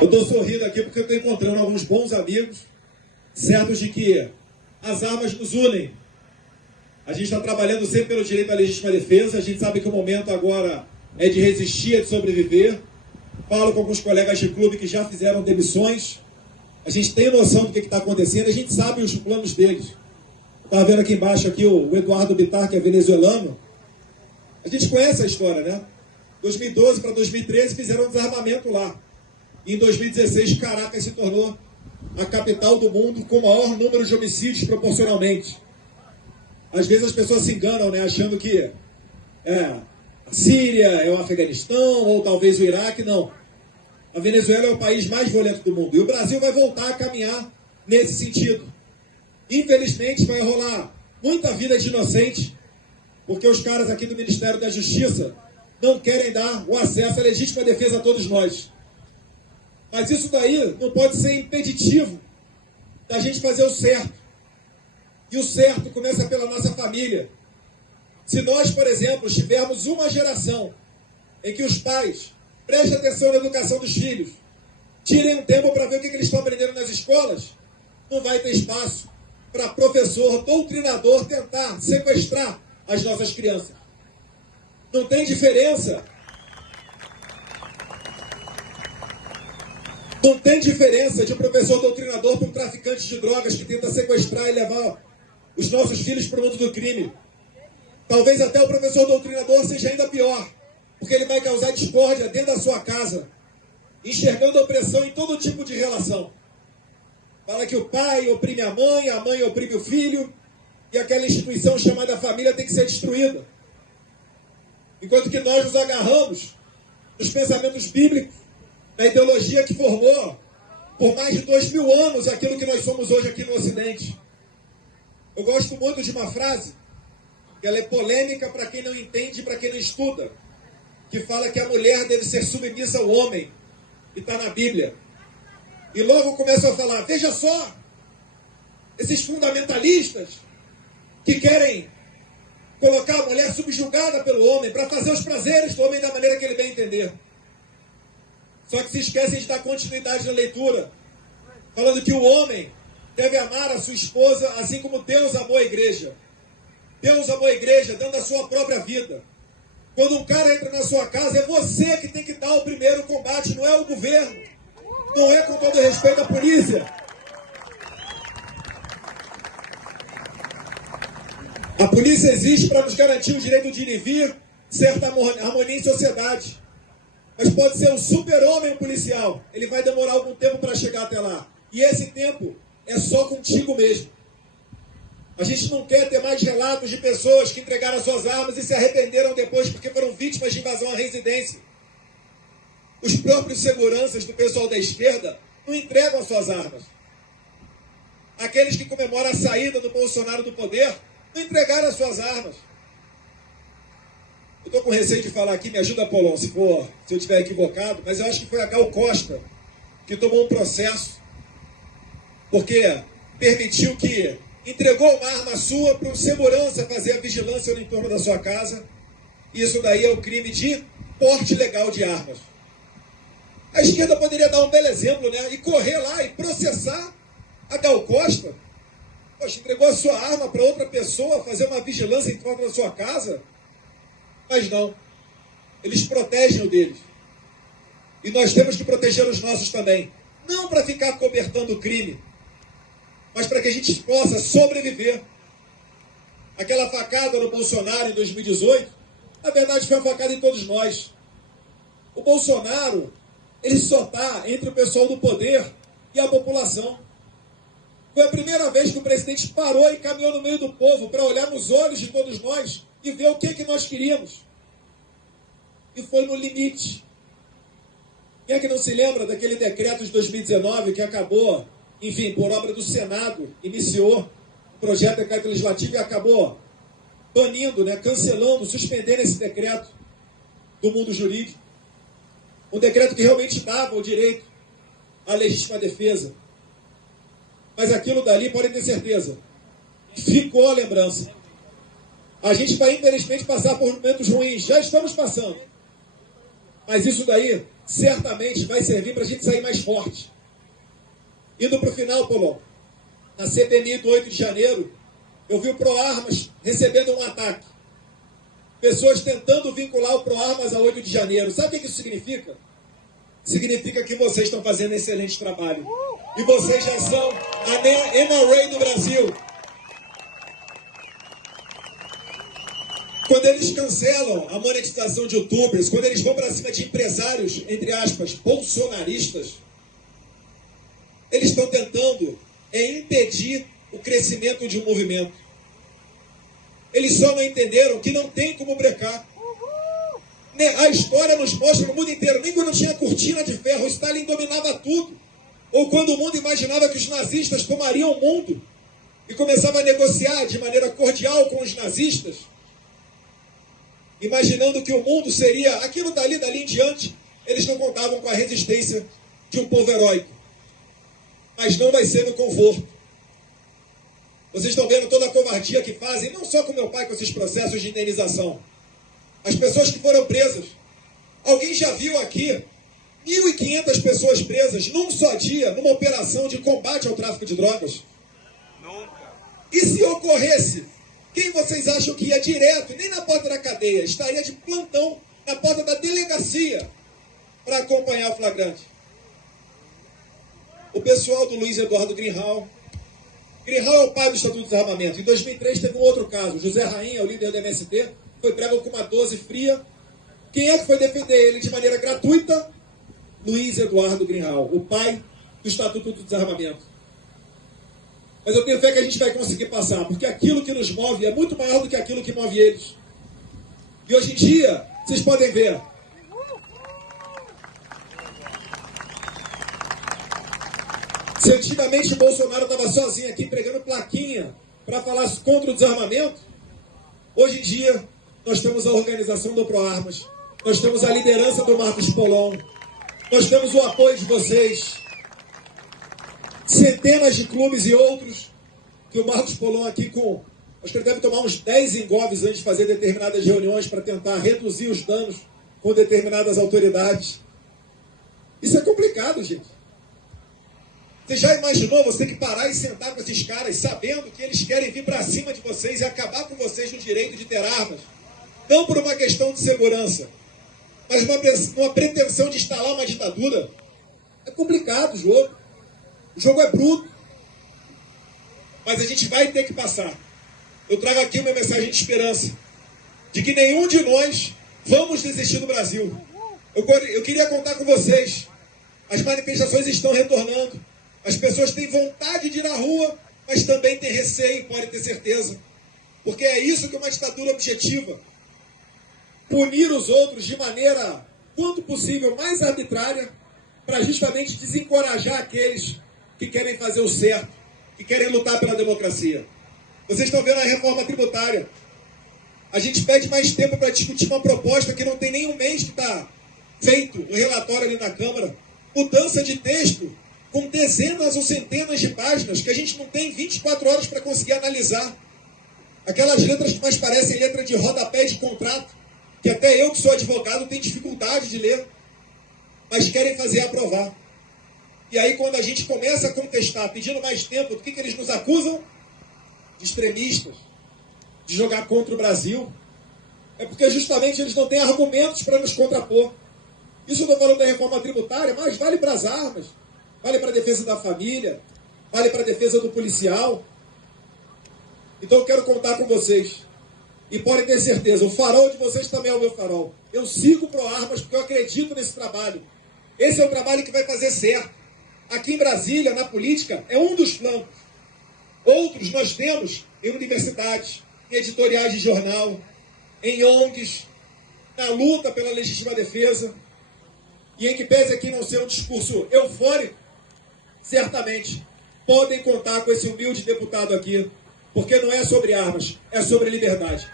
Eu estou sorrindo aqui porque eu estou encontrando alguns bons amigos, certos de que as armas nos unem. A gente está trabalhando sempre pelo direito à legítima defesa. A gente sabe que o momento agora é de resistir, é de sobreviver. Falo com alguns colegas de clube que já fizeram demissões. A gente tem noção do que está acontecendo, a gente sabe os planos deles. Estava vendo aqui embaixo aqui o Eduardo Bittar, que é venezuelano. A gente conhece a história, né? 2012 para 2013 fizeram um desarmamento lá. E em 2016, Caracas se tornou a capital do mundo com o maior número de homicídios proporcionalmente. Às vezes as pessoas se enganam, né? Achando que a Síria, é o Afeganistão, ou talvez o Iraque. Não. A Venezuela é o país mais violento do mundo. E o Brasil vai voltar a caminhar nesse sentido. Infelizmente, vai rolar muita vida de inocente, porque os caras aqui do Ministério da Justiça não querem dar o acesso à legítima defesa a todos nós. Mas isso daí não pode ser impeditivo da gente fazer o certo. E o certo começa pela nossa família. Se nós, por exemplo, tivermos uma geração em que os pais prestem atenção na educação dos filhos, tirem um tempo para ver o que eles estão aprendendo nas escolas, não vai ter espaço para professor, doutrinador tentar sequestrar as nossas crianças. Não tem diferença. Não tem diferença de um professor doutrinador para um traficante de drogas que tenta sequestrar e levar os nossos filhos para o mundo do crime. Talvez até o professor doutrinador seja ainda pior, porque ele vai causar discórdia dentro da sua casa, enxergando a opressão em todo tipo de relação. Fala que o pai oprime a mãe oprime o filho, e aquela instituição chamada família tem que ser destruída. Enquanto que nós nos agarramos nos pensamentos bíblicos, na ideologia que formou por mais de 2000 anos aquilo que nós somos hoje aqui no Ocidente. Eu gosto muito de uma frase, que ela é polêmica para quem não entende e para quem não estuda, que fala que a mulher deve ser submissa ao homem, e está na Bíblia. E logo começam a falar, veja só, esses fundamentalistas que querem colocar a mulher subjugada pelo homem para fazer os prazeres do homem da maneira que ele bem entender. Só que se esquecem de dar continuidade na leitura, falando que o homem deve amar a sua esposa assim como Deus amou a igreja. Deus amou a igreja dando a sua própria vida. Quando um cara entra na sua casa, é você que tem que dar o primeiro combate, não é o governo. Não é, com todo respeito, a polícia. A polícia existe para nos garantir o direito de ir e vir, certa harmonia em sociedade. Mas pode ser um super-homem policial. Ele vai demorar algum tempo para chegar até lá. E esse tempo é só contigo mesmo. A gente não quer ter mais relatos de pessoas que entregaram as suas armas e se arrependeram depois porque foram vítimas de invasão à residência. Os próprios seguranças do pessoal da esquerda não entregam as suas armas. Aqueles que comemoram a saída do Bolsonaro do poder não entregaram as suas armas. Eu estou com receio de falar aqui, me ajuda, Paulão, se eu estiver equivocado, mas eu acho que foi a Gal Costa que tomou um processo porque permitiu que entregou uma arma sua para um segurança fazer a vigilância no entorno da sua casa. Isso daí é o crime de porte ilegal de armas. A esquerda poderia dar um belo exemplo, né? E correr lá e processar a Gal Costa. Poxa, entregou a sua arma para outra pessoa fazer uma vigilância em torno da sua casa. Mas não. Eles protegem o deles. E nós temos que proteger os nossos também. Não para ficar cobertando o crime, mas para que a gente possa sobreviver. Aquela facada no Bolsonaro em 2018, na verdade foi uma facada em todos nós. O Bolsonaro, ele só está entre o pessoal do poder e a população. Foi a primeira vez que o presidente parou e caminhou no meio do povo para olhar nos olhos de todos nós e ver o que nós queríamos. E foi no limite. Quem é que não se lembra daquele decreto de 2019 que acabou, enfim, por obra do Senado, iniciou um projeto de decreto legislativo e acabou banindo, né, cancelando, suspendendo esse decreto do mundo jurídico. Um decreto que realmente dava o direito à legítima defesa. Mas aquilo dali, podem ter certeza, ficou a lembrança. A gente vai, infelizmente, passar por momentos ruins. Já estamos passando. Mas isso daí certamente vai servir para a gente sair mais forte. Indo para o final, Polon, na CPMI do 8 de janeiro, eu vi o ProArmas recebendo um ataque. Pessoas tentando vincular o ProArmas a 8 de janeiro. Sabe o que isso significa? Significa que vocês estão fazendo um excelente trabalho. E vocês já são a NRA do Brasil. Quando eles cancelam a monetização de youtubers, quando eles vão para cima de empresários, entre aspas, bolsonaristas, eles estão tentando impedir o crescimento de um movimento. Eles só não entenderam que não tem como brecar. A história nos mostra no mundo inteiro, nem quando tinha cortina de ferro, Stalin dominava tudo. Ou quando o mundo imaginava que os nazistas tomariam o mundo e começava a negociar de maneira cordial com os nazistas, imaginando que o mundo seria aquilo dali em diante, eles não contavam com a resistência de um povo heróico. Mas não vai ser no conforto. Vocês estão vendo toda a covardia que fazem, não só com meu pai, com esses processos de indenização. As pessoas que foram presas. Alguém já viu aqui 1.500 pessoas presas num só dia, numa operação de combate ao tráfico de drogas? Nunca. E se ocorresse, quem vocês acham que ia direto, nem na porta da cadeia, estaria de plantão na porta da delegacia para acompanhar o flagrante? O pessoal do Luiz Eduardo Greenhalgh. Greenhalgh é o pai do Estatuto do Desarmamento. Em 2003 teve um outro caso. José Rainha, o líder do MST, foi prego com uma 12 fria. Quem é que foi defender ele de maneira gratuita? Luiz Eduardo Greenhalgh, o pai do Estatuto do Desarmamento. Mas eu tenho fé que a gente vai conseguir passar, porque aquilo que nos move é muito maior do que aquilo que move eles. E hoje em dia, vocês podem ver, se antigamente o Bolsonaro estava sozinho aqui pregando plaquinha para falar contra o desarmamento, hoje em dia nós temos a organização do ProArmas, nós temos a liderança do Marcos Polon, nós temos o apoio de vocês, centenas de clubes e outros, que o Marcos Polon aqui com... Acho que ele deve tomar uns 10 engolves antes de fazer determinadas reuniões para tentar reduzir os danos com determinadas autoridades. Isso é complicado, gente. Você já imaginou você ter que parar e sentar com esses caras sabendo que eles querem vir para cima de vocês e acabar com vocês no direito de ter armas? Não por uma questão de segurança, mas uma pretensão de instalar uma ditadura. É complicado o jogo. O jogo é bruto. Mas a gente vai ter que passar. Eu trago aqui uma mensagem de esperança. De que nenhum de nós vamos desistir do Brasil. Eu queria contar com vocês. As manifestações estão retornando. As pessoas têm vontade de ir à rua, mas também têm receio, podem ter certeza. Porque é isso que uma ditadura objetiva. Punir os outros de maneira, quanto possível, mais arbitrária, para justamente desencorajar aqueles que querem fazer o certo, que querem lutar pela democracia. Vocês estão vendo a reforma tributária. A gente pede mais tempo para discutir uma proposta que não tem nem um mês que está feito o relatório ali na Câmara. Mudança de texto com dezenas ou centenas de páginas que a gente não tem 24 horas para conseguir analisar. Aquelas letras que mais parecem letra de rodapé de contrato, que até eu, que sou advogado, tenho dificuldade de ler, mas querem fazer aprovar. E aí, quando a gente começa a contestar, pedindo mais tempo, do que eles nos acusam? De extremistas, de jogar contra o Brasil. É porque justamente eles não têm argumentos para nos contrapor. Isso eu estou falando da reforma tributária, mas vale para as armas, vale para a defesa da família, vale para a defesa do policial. Então eu quero contar com vocês. E podem ter certeza, o farol de vocês também é o meu farol. Eu sigo ProArmas porque eu acredito nesse trabalho. Esse é o trabalho que vai fazer certo. Aqui em Brasília, na política, é um dos flancos. Outros nós temos em universidades, em editoriais de jornal, em ONGs, na luta pela legítima defesa. E em que pese aqui não ser um discurso eufórico, certamente podem contar com esse humilde deputado aqui, porque não é sobre armas, é sobre liberdade.